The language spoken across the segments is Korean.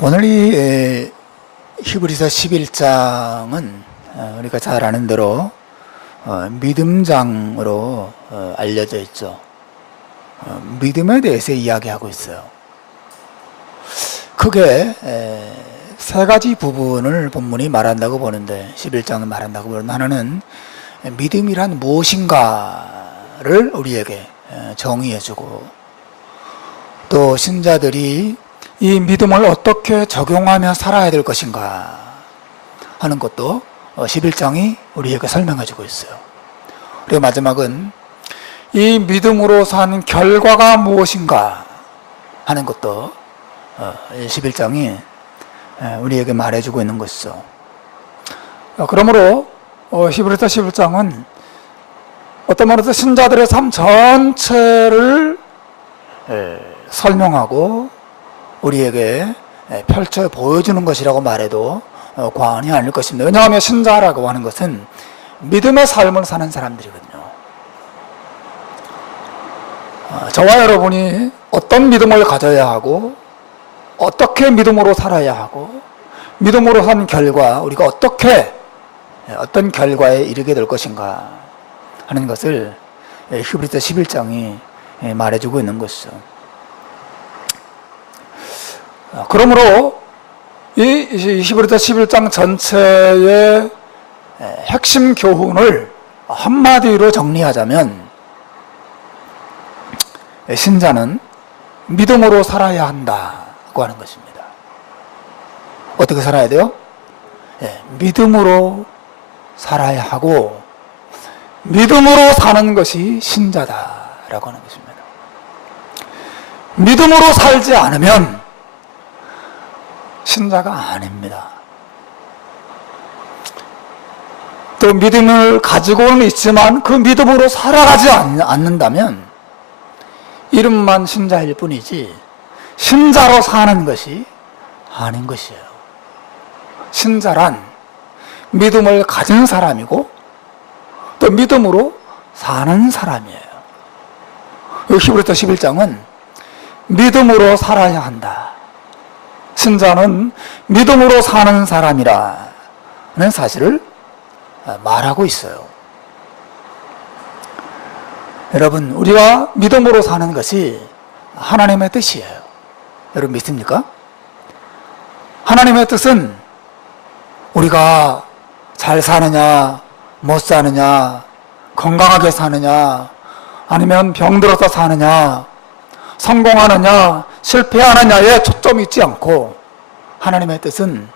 오늘 이 히브리서 11장은 우리가 잘 아는 대로 믿음장으로 알려져 있죠. 믿음에 대해서 이야기하고 있어요. 크게 세 가지 부분을 본문이 말한다고 보는데, 11장은 말한다고 보는데, 하나는 믿음이란 무엇인가를 우리에게 정의해주고, 또 신자들이 이 믿음을 어떻게 적용하며 살아야 될 것인가 하는 것도 11장이 우리에게 설명해주고 있어요. 그리고 마지막은 이 믿음으로 산 결과가 무엇인가 하는 것도 11장이 우리에게 말해주고 있는 것이죠. 그러므로 히브리서 11장은 어떤 말에서 신자들의 삶 전체를 설명하고 우리에게 펼쳐 보여주는 것이라고 말해도 과언이 아닐 것입니다. 왜냐하면 신자라고 하는 것은 믿음의 삶을 사는 사람들이거든요. 저와 여러분이 어떤 믿음을 가져야 하고, 어떻게 믿음으로 살아야 하고, 믿음으로 산 결과 우리가 어떻게 어떤 결과에 이르게 될 것인가 하는 것을 히브리서 11장이 말해주고 있는 것이죠. 그러므로 이 히브리서 11장 전체의 핵심 교훈을 한마디로 정리하자면, 신자는 믿음으로 살아야 한다고 하는 것입니다. 어떻게 살아야 돼요? 믿음으로 살아야 하고, 믿음으로 사는 것이 신자다라고 하는 것입니다. 믿음으로 살지 않으면 신자가 아닙니다. 또 믿음을 가지고는 있지만 그 믿음으로 살아가지 않는다면 이름만 신자일 뿐이지 신자로 사는 것이 아닌 것이에요. 신자란 믿음을 가진 사람이고 또 믿음으로 사는 사람이에요. 히브리서 11장은 믿음으로 살아야 한다, 신자는 믿음으로 사는 사람이라는 사실을 말하고 있어요. 여러분, 우리가 믿음으로 사는 것이 하나님의 뜻이에요. 여러분 믿습니까? 하나님의 뜻은 우리가 잘 사느냐, 못 사느냐, 건강하게 사느냐, 아니면 병들어서 사느냐, 성공하느냐, 실패하느냐에 초점이 있지 않고 하나님의 뜻은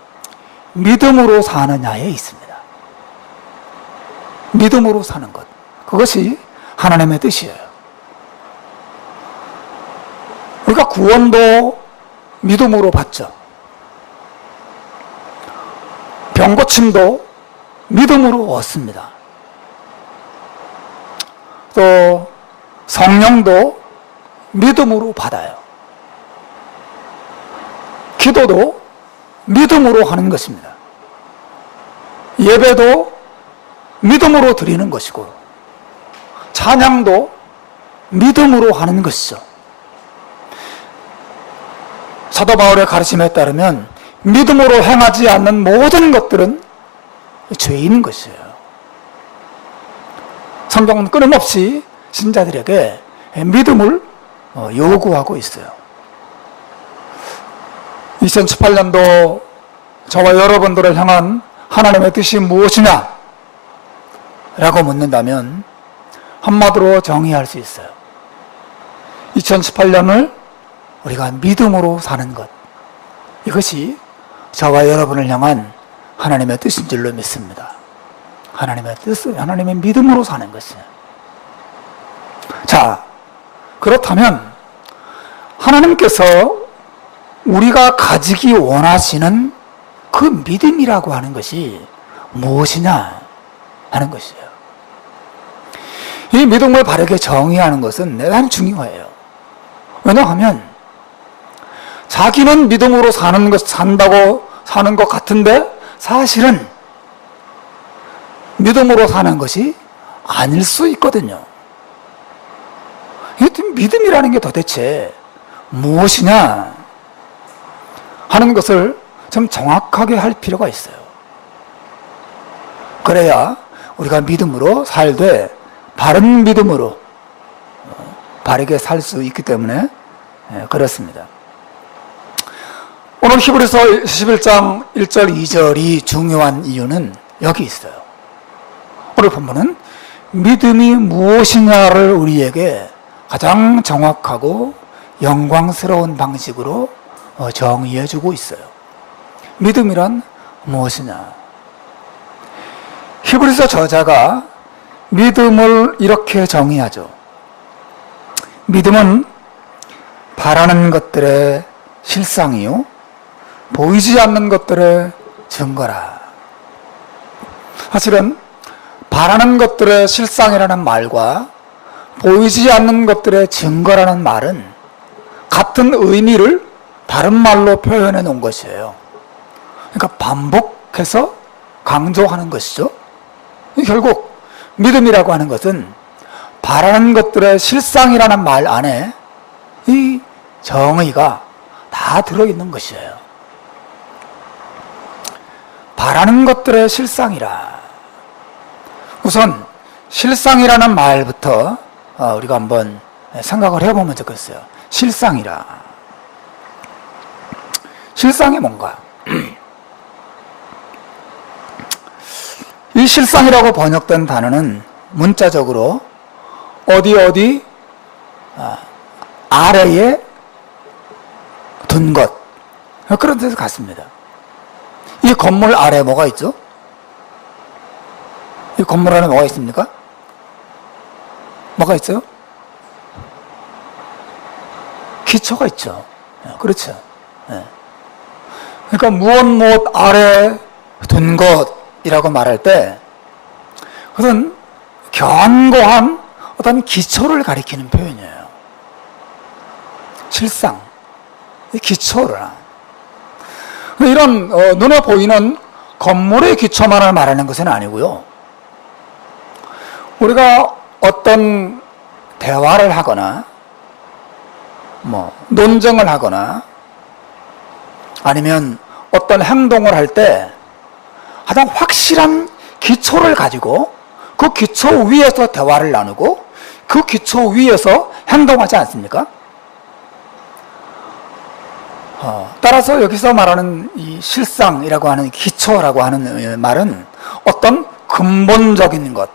믿음으로 사느냐에 있습니다. 믿음으로 사는 것, 그것이 하나님의 뜻이에요. 우리가 구원도 믿음으로 받죠. 병고침도 믿음으로 얻습니다. 또 성령도 믿음으로 받아요. 기도도 믿음으로 하는 것입니다. 예배도 믿음으로 드리는 것이고, 찬양도 믿음으로 하는 것이죠. 사도 바울의 가르침에 따르면 믿음으로 행하지 않는 모든 것들은 죄인 것이에요. 성경은 끊임없이 신자들에게 믿음을 요구하고 있어요. 2018년도 저와 여러분들을 향한 하나님의 뜻이 무엇이냐 라고 묻는다면 한마디로 정의할 수 있어요. 2018년을 우리가 믿음으로 사는 것, 이것이 저와 여러분을 향한 하나님의 뜻인 줄로 믿습니다. 하나님의 뜻은 하나님의 믿음으로 사는 것이에요. 자, 그렇다면 하나님께서 우리가 가지기 원하시는 그 믿음이라고 하는 것이 무엇이냐 하는 것이에요. 이 믿음을 바르게 정의하는 것은 대단히 중요해요. 왜냐하면 자기는 믿음으로 산다고 사는 것 같은데 사실은 믿음으로 사는 것이 아닐 수 있거든요. 믿음이라는 게 도대체 무엇이냐? 하는 것을 좀 정확하게 할 필요가 있어요. 그래야 우리가 믿음으로 살되 바른 믿음으로 바르게 살 수 있기 때문에 그렇습니다. 오늘 히브리서 11장 1절 2절이 중요한 이유는 여기 있어요. 오늘 본문은 믿음이 무엇이냐를 우리에게 가장 정확하고 영광스러운 방식으로 정의해 주고 있어요. 믿음이란 무엇이냐? 히브리서 저자가 믿음을 이렇게 정의하죠. 믿음은 바라는 것들의 실상이요 보이지 않는 것들의 증거라. 사실은 바라는 것들의 실상이라는 말과 보이지 않는 것들의 증거라는 말은 같은 의미를 다른 말로 표현해 놓은 것이에요. 그러니까 반복해서 강조하는 것이죠. 결국 믿음이라고 하는 것은 바라는 것들의 실상이라는 말 안에 이 정의가 다 들어있는 것이에요. 바라는 것들의 실상이라. 우선 실상이라는 말부터 우리가 한번 생각을 해보면 좋겠어요. 실상이라. 실상이 뭔가? 이 실상이라고 번역된 단어는 문자적으로 어디 아래에 둔 것, 그런 데서 같습니다. 이 건물 아래에 뭐가 있죠? 이 건물 안에 뭐가 있습니까? 뭐가 있어요? 기초가 있죠. 그렇죠. 그러니까 무엇 아래에 둔 것이라고 말할 때 그것은 견고한 어떤 기초를 가리키는 표현이에요. 실상, 기초를. 이런 눈에 보이는 건물의 기초만을 말하는 것은 아니고요. 우리가 어떤 대화를 하거나 논쟁을 하거나 아니면 어떤 행동을 할 때 가장 확실한 기초를 가지고 그 기초 위에서 대화를 나누고 그 기초 위에서 행동하지 않습니까? 따라서 여기서 말하는 이 실상이라고 하는 기초라고 하는 말은 어떤 근본적인 것,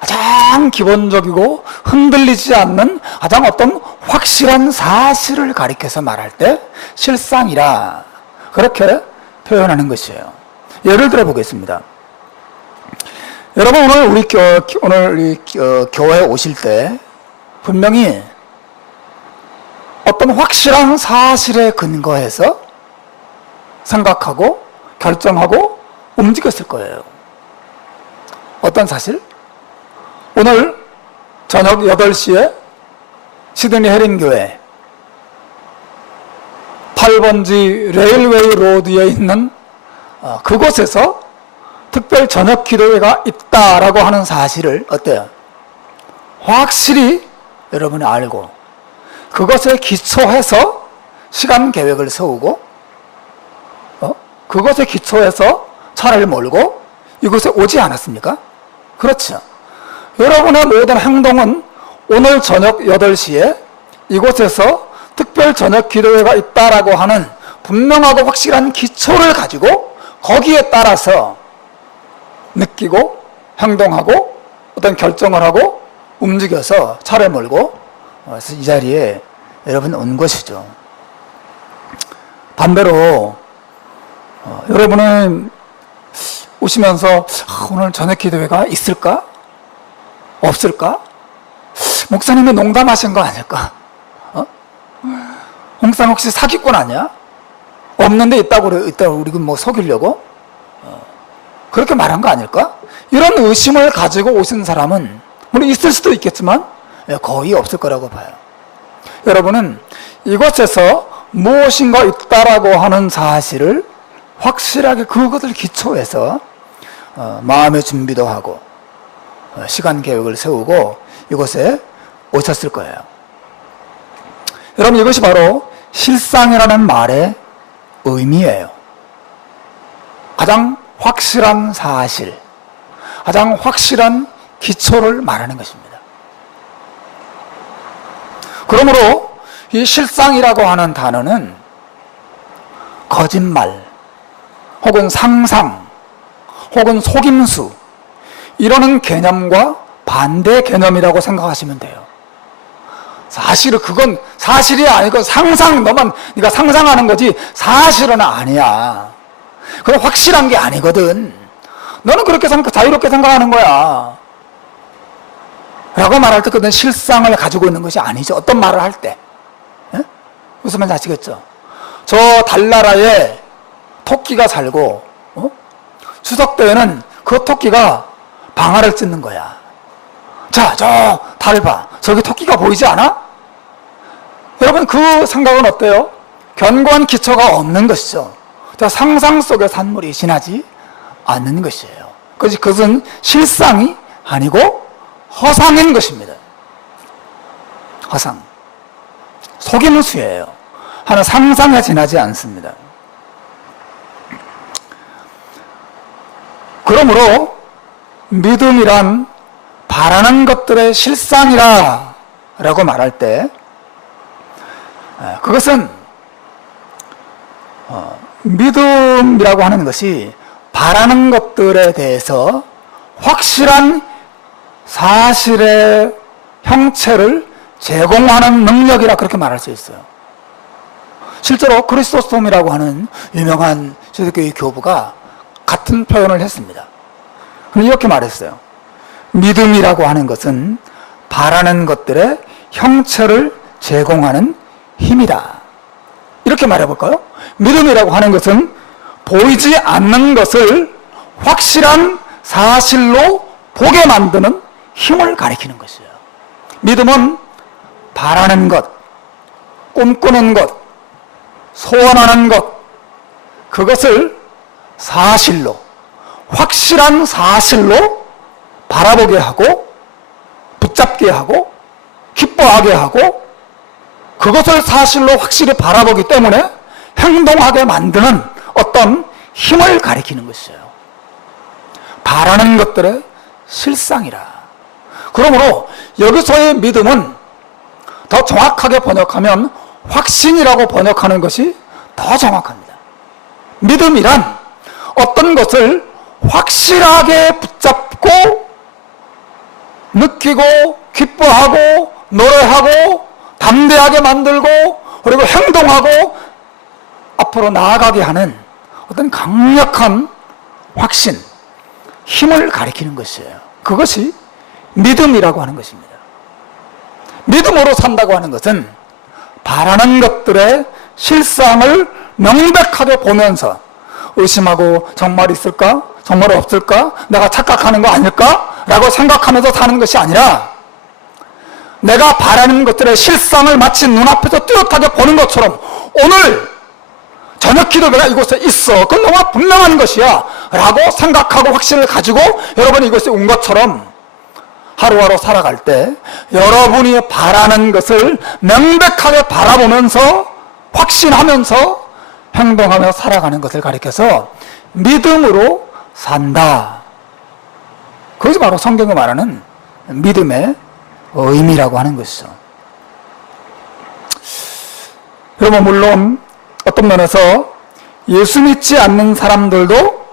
가장 기본적이고 흔들리지 않는 가장 어떤 확실한 사실을 가리켜서 말할 때 실상이라 그렇게 표현하는 것이에요. 예를 들어 보겠습니다. 여러분 오늘 교회에 오실 때 분명히 어떤 확실한 사실에 근거해서 생각하고 결정하고 움직였을 거예요. 어떤 사실? 오늘 저녁 8시에 시드니 해린교회 8번지 레일웨이 로드에 있는 그곳에서 특별 저녁 기도회가 있다라고 하는 사실을 어때요? 확실히 여러분이 알고 그것에 기초해서 시간 계획을 세우고 그것에 기초해서 차를 몰고 이곳에 오지 않았습니까? 그렇죠. 여러분의 모든 행동은 오늘 저녁 8시에 이곳에서 특별 저녁 기도회가 있다라고 하는 분명하고 확실한 기초를 가지고 거기에 따라서 느끼고 행동하고 어떤 결정을 하고 움직여서 차를 몰고 이 자리에 여러분 온 것이죠. 반대로 여러분은 오시면서 오늘 저녁 기도회가 있을까? 없을까? 목사님이 농담하신 거 아닐까? 목사님 혹시 사기꾼 아니야? 없는데 있다고 우리 속이려고? 그렇게 말한 거 아닐까? 이런 의심을 가지고 오신 사람은 물론 있을 수도 있겠지만 거의 없을 거라고 봐요. 여러분은 이곳에서 무엇인가 있다라고 하는 사실을 확실하게 그것을 기초해서 마음의 준비도 하고 시간 계획을 세우고 이곳에 오셨을 거예요. 여러분 이것이 바로 실상이라는 말의 의미예요. 가장 확실한 사실, 가장 확실한 기초를 말하는 것입니다. 그러므로 이 실상이라고 하는 단어는 거짓말, 혹은 상상, 혹은 속임수, 이러는 개념과 반대 개념이라고 생각하시면 돼요. 사실은 그건 사실이 아니고 상상, 네가 상상하는 거지 사실은 아니야. 그건 확실한 게 아니거든. 너는 그렇게 자유롭게 생각하는 거야 라고 말할 때 그건 실상을 가지고 있는 것이 아니죠. 어떤 말을 할 때. 무슨 말인지 아시겠죠? 저 달나라에 토끼가 살고 추석 때에는 그 토끼가 방아를 찢는 거야. 자, 저 달 봐. 저기 토끼가 보이지 않아? 여러분, 그 생각은 어때요? 견고한 기초가 없는 것이죠. 상상 속의 산물이 지나지 않는 것이에요. 그것은 실상이 아니고 허상인 것입니다. 허상. 속임수예요. 하나 상상에 지나지 않습니다. 그러므로 믿음이란 바라는 것들의 실상이라 라고 말할 때 그것은 믿음이라고 하는 것이 바라는 것들에 대해서 확실한 사실의 형체를 제공하는 능력이라 그렇게 말할 수 있어요. 실제로 크리스토스톰이라고 하는 유명한 기독교의 교부가 같은 표현을 했습니다. 이렇게 말했어요. 믿음이라고 하는 것은 바라는 것들의 형체를 제공하는 힘이다. 이렇게 말해볼까요? 믿음이라고 하는 것은 보이지 않는 것을 확실한 사실로 보게 만드는 힘을 가리키는 것이에요. 믿음은 바라는 것, 꿈꾸는 것, 소원하는 것, 그것을 사실로, 확실한 사실로 바라보게 하고 붙잡게 하고 기뻐하게 하고 그것을 사실로 확실히 바라보기 때문에 행동하게 만드는 어떤 힘을 가리키는 것이에요. 바라는 것들의 실상이라. 그러므로 여기서의 믿음은 더 정확하게 번역하면 확신이라고 번역하는 것이 더 정확합니다. 믿음이란 어떤 것을 확실하게 붙잡고 느끼고 기뻐하고 노래하고 담대하게 만들고 그리고 행동하고 앞으로 나아가게 하는 어떤 강력한 확신, 힘을 가리키는 것이에요. 그것이 믿음이라고 하는 것입니다. 믿음으로 산다고 하는 것은 바라는 것들의 실상을 명백하게 보면서 의심하고 정말 있을까? 정말 없을까? 내가 착각하는 거 아닐까? 라고 생각하면서 사는 것이 아니라 내가 바라는 것들의 실상을 마치 눈앞에서 뚜렷하게 보는 것처럼 오늘 저녁 기도가 이곳에 있어. 그건 너무 분명한 것이야. 라고 생각하고 확신을 가지고 여러분이 이곳에 온 것처럼 하루하루 살아갈 때 여러분이 바라는 것을 명백하게 바라보면서 확신하면서 행동하며 살아가는 것을 가리켜서 믿음으로 산다. 그것이 바로 성경이 말하는 믿음의 의미라고 하는 것이죠. 여러분, 물론 어떤 면에서 예수 믿지 않는 사람들도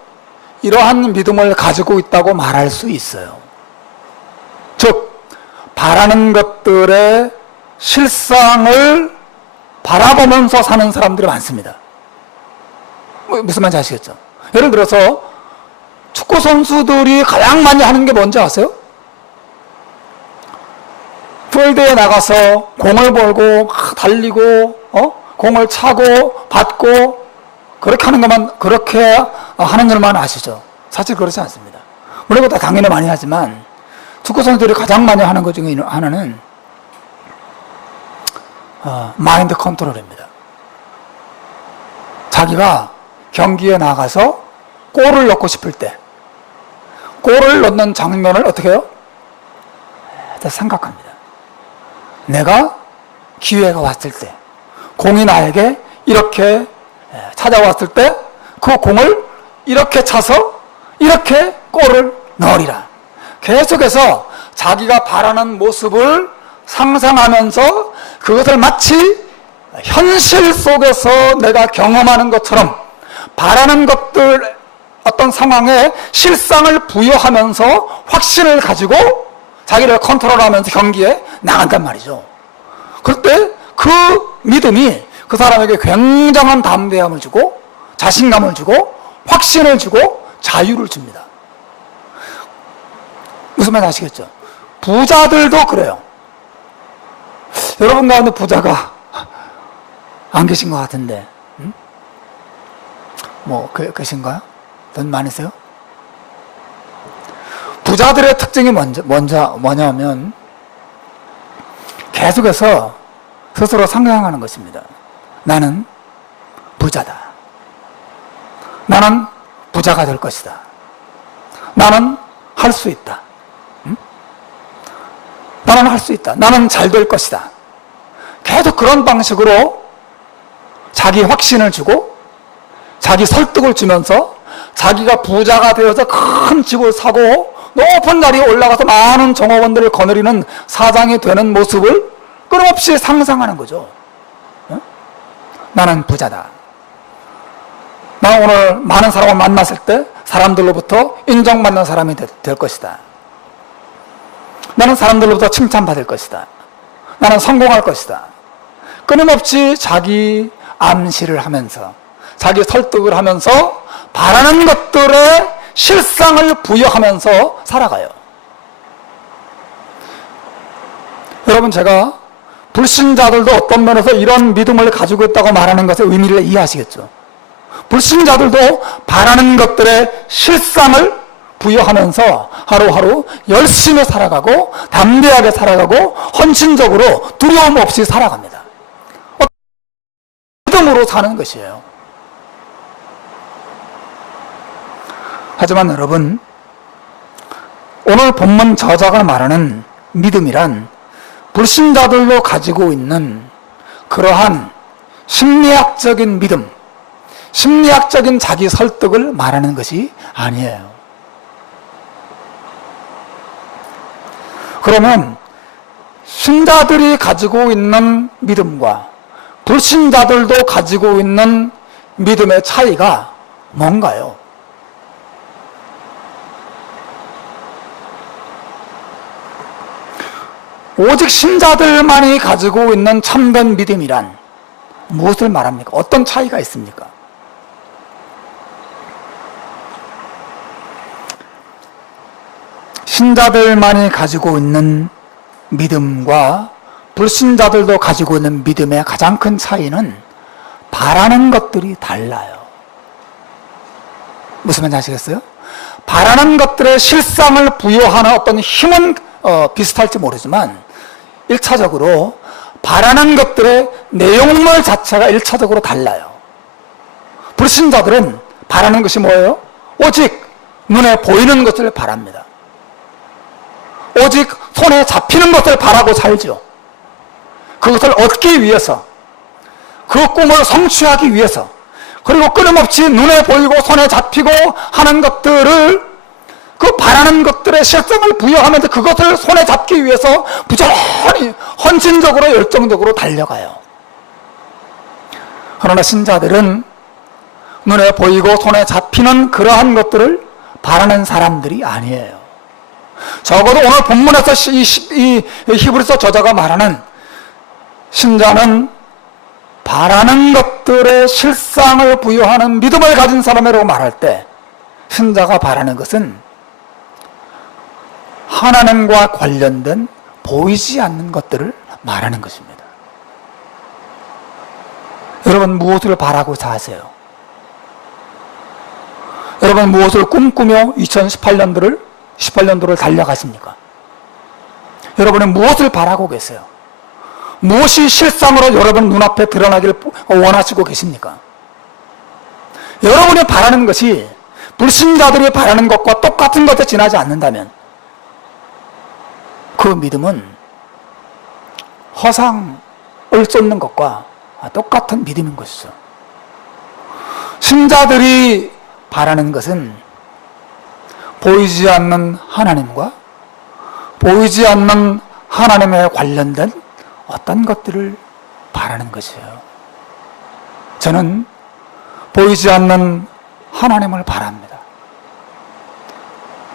이러한 믿음을 가지고 있다고 말할 수 있어요. 즉, 바라는 것들의 실상을 바라보면서 사는 사람들이 많습니다. 무슨 말인지 아시겠죠? 예를 들어서 축구 선수들이 가장 많이 하는 게 뭔지 아세요? 필드에 나가서 공을 몰고 달리고 공을 차고 받고 그렇게 하는 것만, 그렇게 하는 일만 아시죠? 사실 그렇지 않습니다. 물론 다 당연히 많이 하지만 축구 선수들이 가장 많이 하는 것 중에 하나는 마인드 컨트롤입니다. 자기가 경기에 나가서 골을 넣고 싶을 때 골을 넣는 장면을 어떻게 해요? 생각합니다. 내가 기회가 왔을 때 공이 나에게 이렇게 찾아왔을 때 그 공을 이렇게 차서 이렇게 골을 넣으리라. 계속해서 자기가 바라는 모습을 상상하면서 그것을 마치 현실 속에서 내가 경험하는 것처럼 바라는 것들 어떤 상황에 실상을 부여하면서 확신을 가지고 자기를 컨트롤하면서 경기에 나간단 말이죠. 그럴 때 그 믿음이 그 사람에게 굉장한 담대함을 주고 자신감을 주고 확신을 주고 자유를 줍니다. 무슨 말 아시겠죠? 부자들도 그래요. 여러분 가운데 부자가 안 계신 것 같은데, 계신가요? 돈 많으세요? 부자들의 특징이 뭐냐면 계속해서 스스로 상상하는 것입니다. 나는 부자다. 나는 부자가 될 것이다. 나는 할 수 있다. 나는 할 수 있다. 나는 잘 될 것이다. 계속 그런 방식으로 자기 확신을 주고 자기 설득을 주면서 자기가 부자가 되어서 큰 집을 사고 높은 자리에 올라가서 많은 종업원들을 거느리는 사장이 되는 모습을 끊임없이 상상하는 거죠. 나는 부자다. 나 오늘 많은 사람을 만났을 때 사람들로부터 인정받는 사람이 될 것이다. 나는 사람들로부터 칭찬받을 것이다. 나는 성공할 것이다. 끊임없이 자기 암시를 하면서 자기 설득을 하면서 바라는 것들에 실상을 부여하면서 살아가요. 여러분, 제가 불신자들도 어떤 면에서 이런 믿음을 가지고 있다고 말하는 것의 의미를 이해하시겠죠? 불신자들도 바라는 것들의 실상을 부여하면서 하루하루 열심히 살아가고 담대하게 살아가고 헌신적으로 두려움 없이 살아갑니다. 믿음으로 사는 것이에요. 하지만 여러분, 오늘 본문 저자가 말하는 믿음이란 불신자들로 가지고 있는 그러한 심리학적인 믿음, 심리학적인 자기 설득을 말하는 것이 아니에요. 그러면 신자들이 가지고 있는 믿음과 불신자들도 가지고 있는 믿음의 차이가 뭔가요? 오직 신자들만이 가지고 있는 참된 믿음이란 무엇을 말합니까? 어떤 차이가 있습니까? 신자들만이 가지고 있는 믿음과 불신자들도 가지고 있는 믿음의 가장 큰 차이는 바라는 것들이 달라요. 무슨 말인지 아시겠어요? 바라는 것들의 실상을 부여하는 어떤 힘은 비슷할지 모르지만 1차적으로 바라는 것들의 내용물 자체가 1차적으로 달라요. 불신자들은 바라는 것이 뭐예요? 오직 눈에 보이는 것을 바랍니다. 오직 손에 잡히는 것을 바라고 살죠. 그것을 얻기 위해서, 그 꿈을 성취하기 위해서, 그리고 끊임없이 눈에 보이고 손에 잡히고 하는 것들을, 그 바라는 것들의 실성을 부여하면서 그것을 손에 잡기 위해서 부지런히 헌신적으로 열정적으로 달려가요. 그러나 신자들은 눈에 보이고 손에 잡히는 그러한 것들을 바라는 사람들이 아니에요. 적어도 오늘 본문에서 이 히브리서 저자가 말하는 신자는 바라는 것들의 실상을 부여하는 믿음을 가진 사람이라고 말할 때 신자가 바라는 것은 하나님과 관련된 보이지 않는 것들을 말하는 것입니다. 여러분, 무엇을 바라고 사세요? 여러분, 무엇을 꿈꾸며 18년도를 달려가십니까? 여러분은 무엇을 바라고 계세요? 무엇이 실상으로 여러분 눈앞에 드러나기를 원하시고 계십니까? 여러분이 바라는 것이 불신자들이 바라는 것과 똑같은 것에 지나지 않는다면 그 믿음은 허상을 쏟는 것과 똑같은 믿음인 것이죠. 신자들이 바라는 것은 보이지 않는 하나님과 보이지 않는 하나님에 관련된 어떤 것들을 바라는 것이에요. 저는 보이지 않는 하나님을 바랍니다.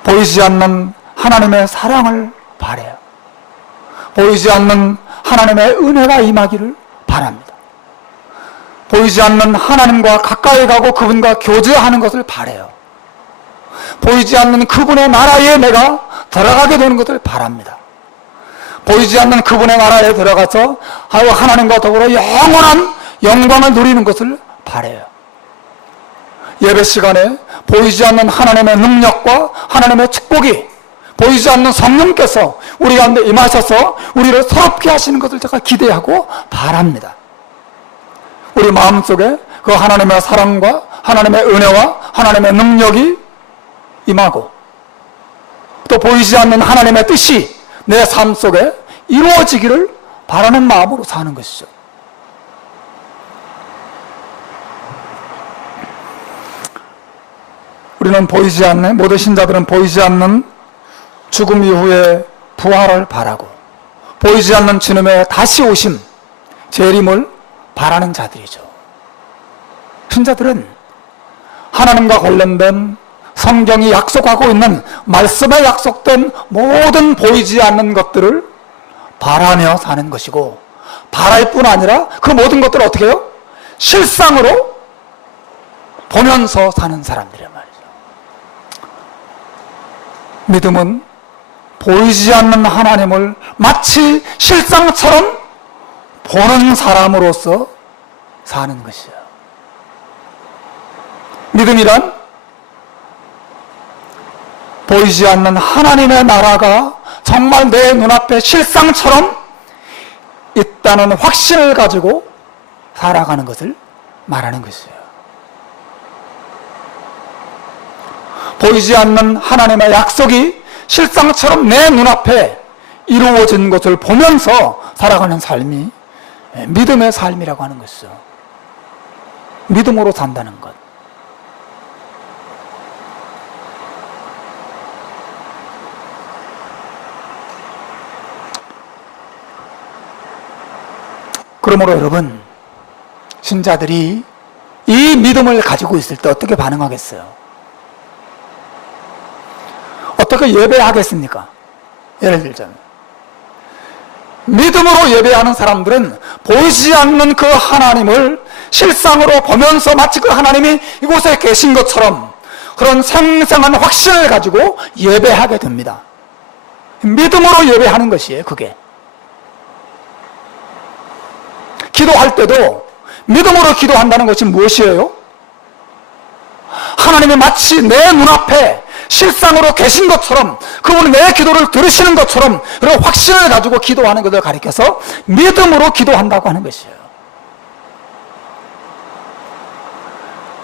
보이지 않는 하나님의 사랑을 바라요. 보이지 않는 하나님의 은혜가 임하기를 바랍니다. 보이지 않는 하나님과 가까이 가고 그분과 교제하는 것을 바라요. 보이지 않는 그분의 나라에 내가 들어가게 되는 것을 바랍니다. 보이지 않는 그분의 나라에 들어가서 하나님과 더불어 영원한 영광을 누리는 것을 바라요. 예배 시간에 보이지 않는 하나님의 능력과 하나님의 축복이 보이지 않는 성령께서 우리 가운데 임하셔서 우리를 새롭게 하시는 것을 제가 기대하고 바랍니다. 우리 마음속에 그 하나님의 사랑과 하나님의 은혜와 하나님의 능력이 임하고 또 보이지 않는 하나님의 뜻이 내 삶 속에 이루어지기를 바라는 마음으로 사는 것이죠. 우리는 보이지 않는, 모든 신자들은 보이지 않는 죽음 이후의 부활을 바라고 보이지 않는 주님의 다시 오심, 재림을 바라는 자들이죠. 신자들은 하나님과 관련된 성경이 약속하고 있는 말씀에 약속된 모든 보이지 않는 것들을 바라며 사는 것이고, 바랄 뿐 아니라 그 모든 것들을 어떻게 해요? 실상으로 보면서 사는 사람들이란 말이죠. 믿음은 보이지 않는 하나님을 마치 실상처럼 보는 사람으로서 사는 것이에요. 믿음이란 보이지 않는 하나님의 나라가 정말 내 눈앞에 실상처럼 있다는 확신을 가지고 살아가는 것을 말하는 것이에요. 보이지 않는 하나님의 약속이 실상처럼 내 눈앞에 이루어진 것을 보면서 살아가는 삶이 믿음의 삶이라고 하는 것이죠. 믿음으로 산다는 것. 그러므로 여러분, 신자들이 이 믿음을 가지고 있을 때 어떻게 반응하겠어요? 어떻게 예배하겠습니까? 예를 들자면 믿음으로 예배하는 사람들은 보이지 않는 그 하나님을 실상으로 보면서 마치 그 하나님이 이곳에 계신 것처럼 그런 생생한 확신을 가지고 예배하게 됩니다. 믿음으로 예배하는 것이에요, 그게. 기도할 때도 믿음으로 기도한다는 것이 무엇이에요? 하나님이 마치 내 눈앞에 실상으로 계신 것처럼, 그분이 내 기도를 들으시는 것처럼 그런 확신을 가지고 기도하는 것을 가리켜서 믿음으로 기도한다고 하는 것이에요.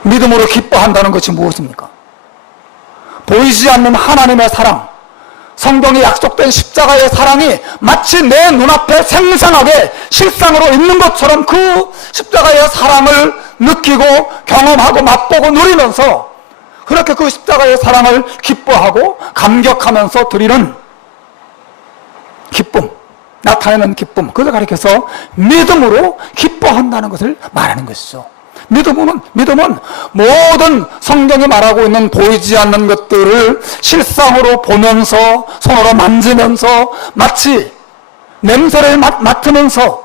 믿음으로 기뻐한다는 것이 무엇입니까? 보이지 않는 하나님의 사랑, 성경에 약속된 십자가의 사랑이 마치 내 눈앞에 생생하게 실상으로 있는 것처럼 그 십자가의 사랑을 느끼고 경험하고 맛보고 누리면서 그렇게 그 십자가의 사랑을 기뻐하고 감격하면서 드리는 기쁨, 나타내는 기쁨, 그걸 가리켜서 믿음으로 기뻐한다는 것을 말하는 것이죠. 믿음은 모든 성경이 말하고 있는 보이지 않는 것들을 실상으로 보면서 손으로 만지면서 마치 냄새를 맡으면서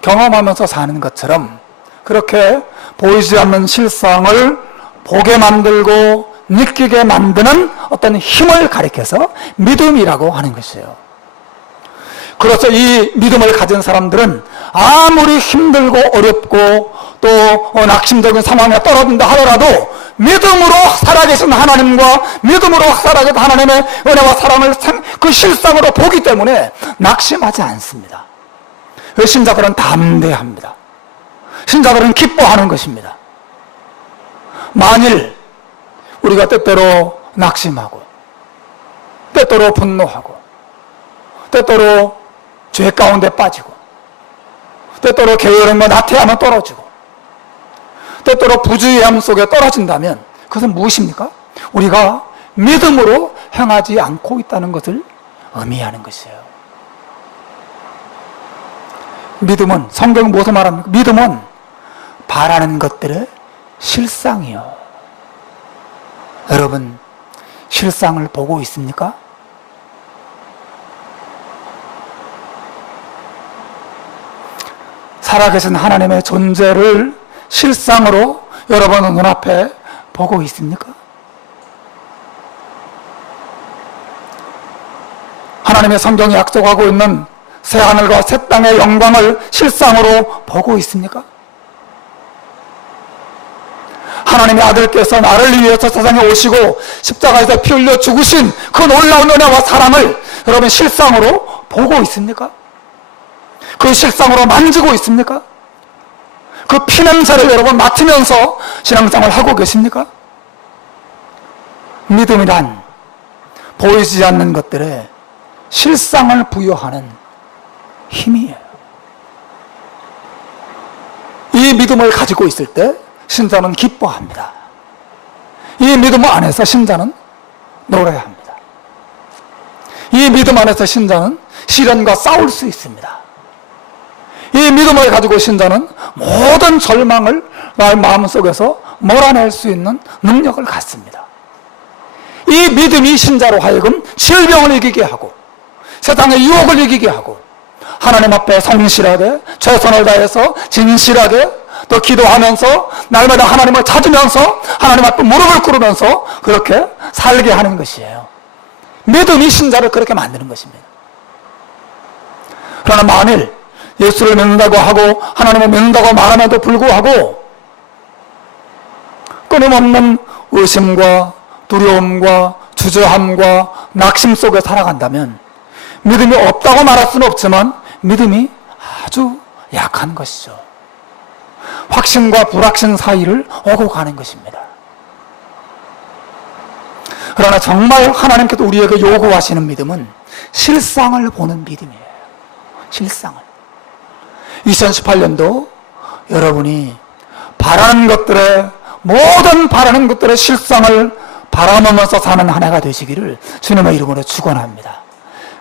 경험하면서 사는 것처럼 그렇게 보이지 않는 실상을 보게 만들고 느끼게 만드는 어떤 힘을 가리켜서 믿음이라고 하는 것이에요. 그래서 이 믿음을 가진 사람들은 아무리 힘들고 어렵고 또 낙심적인 상황에 떨어진다 하더라도 믿음으로 살아계신 하나님과 믿음으로 살아계신 하나님의 은혜와 사랑을 그 실상으로 보기 때문에 낙심하지 않습니다. 신자들은 담대합니다. 신자들은 기뻐하는 것입니다. 만일 우리가 때때로 낙심하고 때때로 분노하고 때때로 죄 가운데 빠지고 때때로 게으름과 나태함에 떨어지고 때때로 부주의함 속에 떨어진다면 그것은 무엇입니까? 우리가 믿음으로 행하지 않고 있다는 것을 의미하는 것이에요. 믿음은, 성경은 무엇을 말합니까? 믿음은 바라는 것들의 실상이요. 여러분, 실상을 보고 있습니까? 살아계신 하나님의 존재를 실상으로 여러분의 눈앞에 보고 있습니까? 하나님의 성경이 약속하고 있는 새하늘과 새 땅의 영광을 실상으로 보고 있습니까? 하나님의 아들께서 나를 위해서 세상에 오시고 십자가에서 피 흘려 죽으신 그 놀라운 은혜와 사랑을 여러분 실상으로 보고 있습니까? 그 실상으로 만지고 있습니까? 그 피냄새를 여러분 맡으면서 신앙생활을 하고 계십니까? 믿음이란 보이지 않는 것들에 실상을 부여하는 힘이에요. 이 믿음을 가지고 있을 때 신자는 기뻐합니다. 이 믿음 안에서 신자는 노래합니다. 이 믿음 안에서 신자는 시련과 싸울 수 있습니다. 이 믿음을 가지고 신자는 모든 절망을 나의 마음속에서 몰아낼 수 있는 능력을 갖습니다. 이 믿음이 신자로 하여금 질병을 이기게 하고 세상의 유혹을 이기게 하고 하나님 앞에 성실하게 최선을 다해서 진실하게 또 기도하면서 날마다 하나님을 찾으면서 하나님 앞에 무릎을 꿇으면서 그렇게 살게 하는 것이에요. 믿음이 신자를 그렇게 만드는 것입니다. 그러나 만일 예수를 믿는다고 하고 하나님을 믿는다고 말함에도 불구하고 끊임없는 의심과 두려움과 주저함과 낙심 속에 살아간다면 믿음이 없다고 말할 수는 없지만 믿음이 아주 약한 것이죠. 확신과 불확신 사이를 오고 가는 것입니다. 그러나 정말 하나님께서 우리에게 요구하시는 믿음은 실상을 보는 믿음이에요. 실상을. 2018년도 여러분이 바라는 것들의 모든 바라는 것들의 실상을 바라보면서 사는 한 해가 되시기를 주님의 이름으로 축원합니다.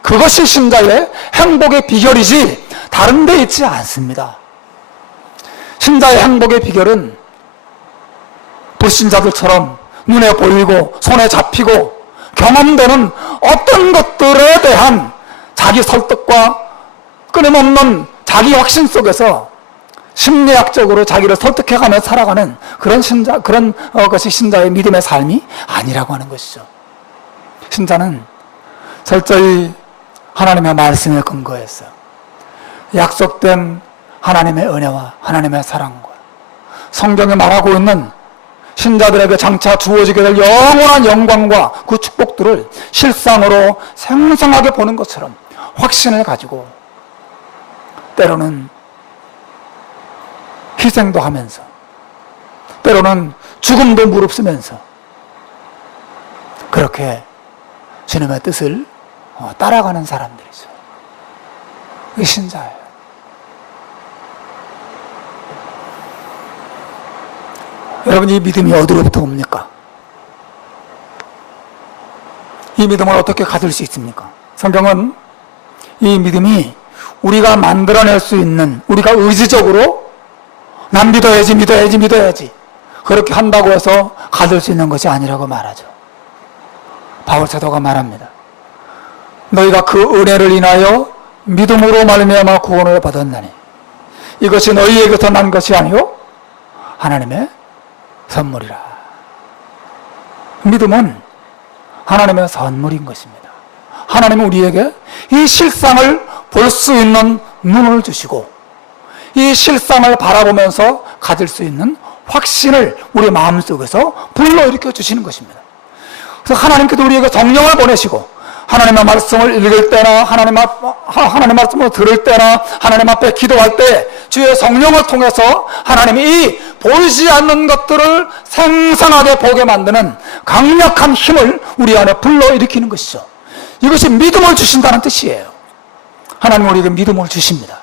그것이 신자의 행복의 비결이지 다른 데 있지 않습니다. 신자의 행복의 비결은 불신자들처럼 눈에 보이고 손에 잡히고 경험되는 어떤 것들에 대한 자기 설득과 끊임없는 자기 확신 속에서 심리학적으로 자기를 설득해가며 살아가는 그런 것이 신자의 믿음의 삶이 아니라고 하는 것이죠. 신자는 철저히 하나님의 말씀에 근거해서 약속된 하나님의 은혜와 하나님의 사랑과 성경에 말하고 있는 신자들에게 장차 주어지게 될 영원한 영광과 그 축복들을 실상으로 생생하게 보는 것처럼 확신을 가지고 때로는 희생도 하면서 때로는 죽음도 무릅쓰면서 그렇게 주님의 뜻을 따라가는 사람들이죠. 그게 신자예요. 여러분, 이 믿음이 어디로부터 옵니까? 이 믿음을 어떻게 가질 수 있습니까? 성경은 이 믿음이 우리가 만들어낼 수 있는, 우리가 의지적으로 난 믿어야지 그렇게 한다고 해서 가질 수 있는 것이 아니라고 말하죠. 바울 사도가 말합니다. 너희가 그 은혜를 인하여 믿음으로 말미암아 구원을 받았나니 이것이 너희에게서 난 것이 아니요 하나님의 선물이라. 믿음은 하나님의 선물인 것입니다. 하나님은 우리에게 이 실상을 볼 수 있는 눈을 주시고 이 실상을 바라보면서 가질 수 있는 확신을 우리 마음속에서 불러일으켜 주시는 것입니다. 그래서 하나님께서 우리에게 성령을 보내시고 하나님의 말씀을 읽을 때나 하나님 말씀을 들을 때나 하나님 앞에 기도할 때 주의 성령을 통해서 하나님이 이 보이지 않는 것들을 생생하게 보게 만드는 강력한 힘을 우리 안에 불러일으키는 것이죠. 이것이 믿음을 주신다는 뜻이에요. 하나님 우리에게 믿음을 주십니다.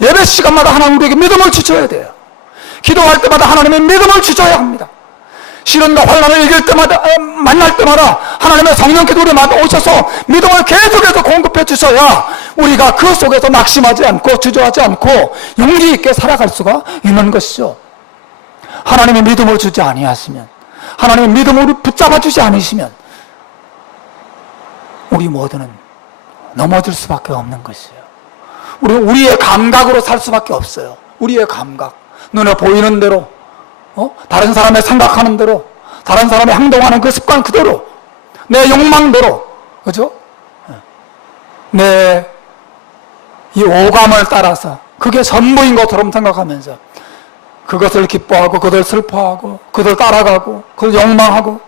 예배 시간마다 하나님 우리에게 믿음을 주셔야 돼요. 기도할 때마다 하나님의 믿음을 주셔야 합니다. 시련과 환난을 이길 때마다, 만날 때마다 하나님의 성령께서 우리 마음에 오셔서 믿음을 계속해서 공급해 주셔야 우리가 그 속에서 낙심하지 않고 주저하지 않고 용기 있게 살아갈 수가 있는 것이죠. 하나님의 믿음을 주지 아니하시면, 하나님의 믿음을 붙잡아 주지 않으시면 우리 모두는 넘어질 수밖에 없는 것이에요. 우리의 감각으로 살 수밖에 없어요. 우리의 감각, 눈에 보이는 대로, 다른 사람의 생각하는 대로, 다른 사람의 행동하는 그 습관 그대로, 내 욕망대로, 그죠? 내 이 오감을 따라서 그게 전부인 것처럼 생각하면서 그것을 기뻐하고 그것을 슬퍼하고 그것을 따라가고 그것을 욕망하고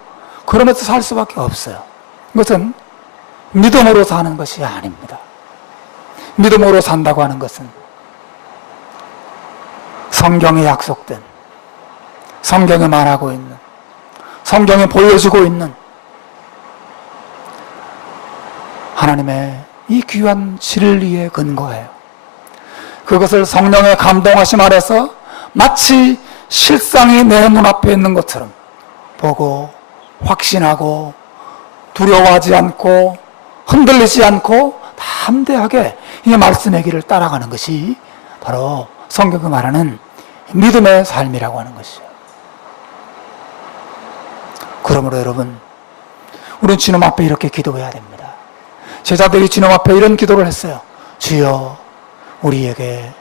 그러면서 살 수밖에 없어요. 이것은 믿음으로 사는 것이 아닙니다. 믿음으로 산다고 하는 것은 성경에 약속된, 성경에 말하고 있는, 성경에 보여주고 있는 하나님의 이 귀한 진리에 근거해요. 그것을 성령의 감동하심 아래서 마치 실상이 내 눈앞에 있는 것처럼 보고 확신하고 두려워하지 않고 흔들리지 않고 담대하게 이 말씀의 길을 따라가는 것이 바로 성경이 말하는 믿음의 삶이라고 하는 것이죠. 그러므로 여러분, 우리는 주님 앞에 이렇게 기도해야 됩니다. 제자들이 주님 앞에 이런 기도를 했어요. 주여 우리에게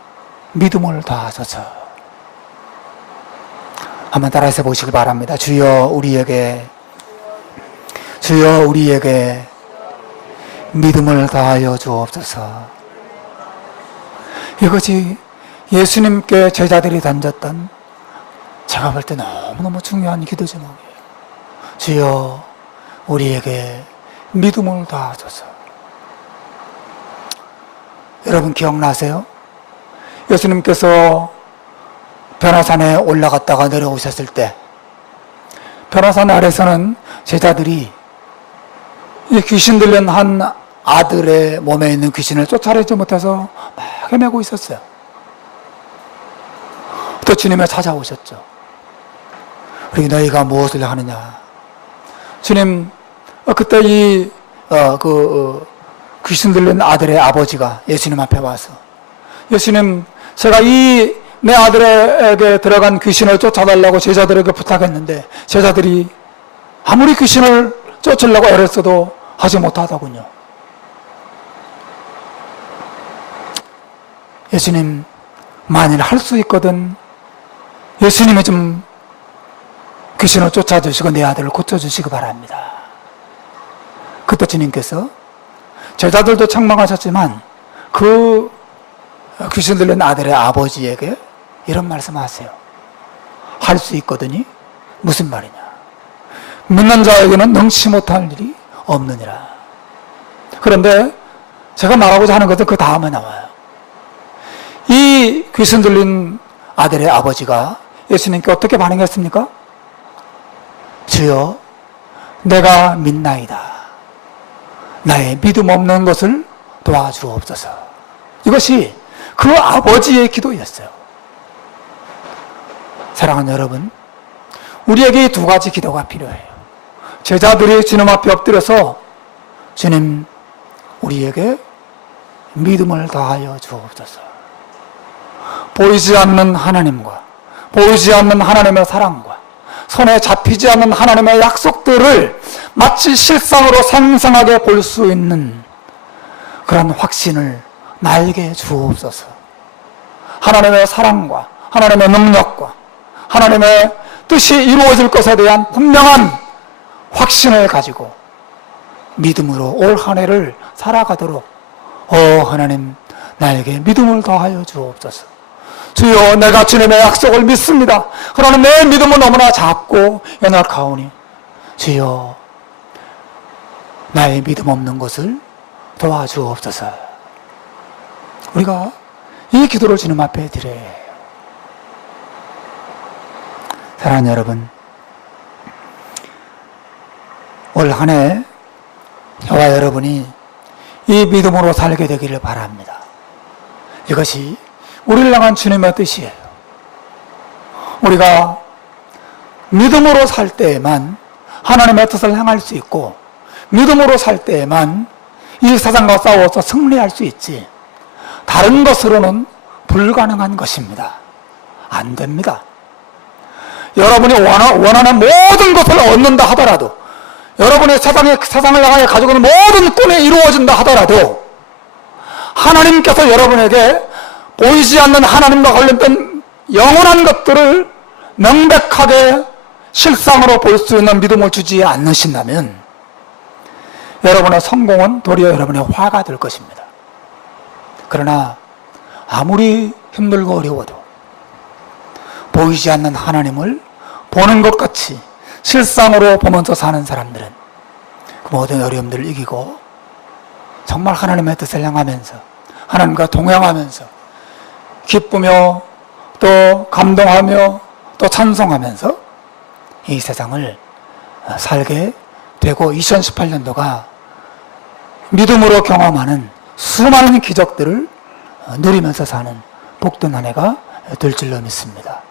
믿음을 더하소서. 한번 따라해서 보시기 바랍니다. 주여 우리에게 믿음을 더하여 주옵소서. 이것이 예수님께 제자들이 던졌던, 제가 볼 때 너무너무 중요한 기도 제목이에요. 주여 우리에게 믿음을 더하소서. 여러분 기억나세요? 예수님께서 변화산에 올라갔다가 내려오셨을 때 변화산 아래서는 제자들이 이 귀신 들린 한 아들의 몸에 있는 귀신을 쫓아내지 못해서 막 헤매고 있었어요. 또 주님이 찾아오셨죠. 그리고 너희가 무엇을 하느냐. 주님, 그때 귀신 들린 아들의 아버지가 예수님 앞에 와서, 예수님, 제가 이 내 아들에게 들어간 귀신을 쫓아달라고 제자들에게 부탁했는데 제자들이 아무리 귀신을 쫓으려고 애랬어도 하지 못하더군요. 예수님, 만일 할 수 있거든 예수님이 좀 귀신을 쫓아주시고 내 아들을 고쳐주시기 바랍니다. 그때 주님께서 제자들도 책망하셨지만 그 귀신 들린 아들의 아버지에게 이런 말씀하세요. 할 수 있거든이 무슨 말이냐. 믿는 자에게는 능치 못할 일이 없느니라. 그런데 제가 말하고자 하는 것은 그 다음에 나와요. 이 귀신 들린 아들의 아버지가 예수님께 어떻게 반응했습니까? 주여 내가 믿나이다. 나의 믿음 없는 것을 도와주옵소서. 이것이 그 아버지의 기도였어요. 사랑하는 여러분, 우리에게 이 두 가지 기도가 필요해요. 제자들이 주님 앞에 엎드려서 주님 우리에게 믿음을 다하여 주옵소서. 보이지 않는 하나님과 보이지 않는 하나님의 사랑과 손에 잡히지 않는 하나님의 약속들을 마치 실상으로 생생하게 볼 수 있는 그런 확신을 나에게 주옵소서. 하나님의 사랑과 하나님의 능력과 하나님의 뜻이 이루어질 것에 대한 분명한 확신을 가지고 믿음으로 올 한 해를 살아가도록 하나님 나에게 믿음을 더하여 주옵소서. 주여 내가 주님의 약속을 믿습니다. 그러나 내 믿음은 너무나 작고 연약하오니 주여 나의 믿음 없는 것을 도와주옵소서. 우리가 이 기도를 주님 앞에 드려야 해요. 사랑하는 여러분, 올 한 해 저와 여러분이 이 믿음으로 살게 되기를 바랍니다. 이것이 우리를 향한 주님의 뜻이에요. 우리가 믿음으로 살 때에만 하나님의 뜻을 행할 수 있고, 믿음으로 살 때에만 이 세상과 싸워서 승리할 수 있지, 다른 것으로는 불가능한 것입니다. 안 됩니다. 여러분이 원하는 모든 것을 얻는다 하더라도, 여러분의 세상을 향하여 가지고 있는 모든 꿈이 이루어진다 하더라도, 하나님께서 여러분에게 보이지 않는 하나님과 관련된 영원한 것들을 명백하게 실상으로 볼 수 있는 믿음을 주지 않으신다면 여러분의 성공은 도리어 여러분의 화가 될 것입니다. 그러나 아무리 힘들고 어려워도 보이지 않는 하나님을 보는 것 같이 실상으로 보면서 사는 사람들은 그 모든 어려움들을 이기고 정말 하나님의 뜻을 향하면서 하나님과 동행하면서 기쁘며 또 감동하며 또 찬송하면서 이 세상을 살게 되고 2018년도가 믿음으로 경험하는 수많은 기적들을 누리면서 사는 복된 한 해가 될 줄로 믿습니다.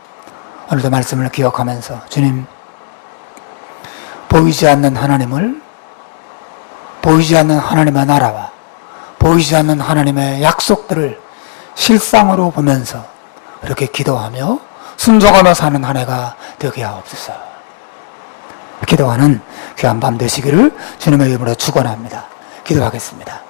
오늘도 말씀을 기억하면서 주님, 보이지 않는 하나님을, 보이지 않는 하나님의 나라와 보이지 않는 하나님의 약속들을 실상으로 보면서 이렇게 기도하며 순종하며 사는 한 해가 되게 하옵소서. 기도하는 귀한 밤 되시기를 주님의 이름으로 축원합니다. 기도하겠습니다.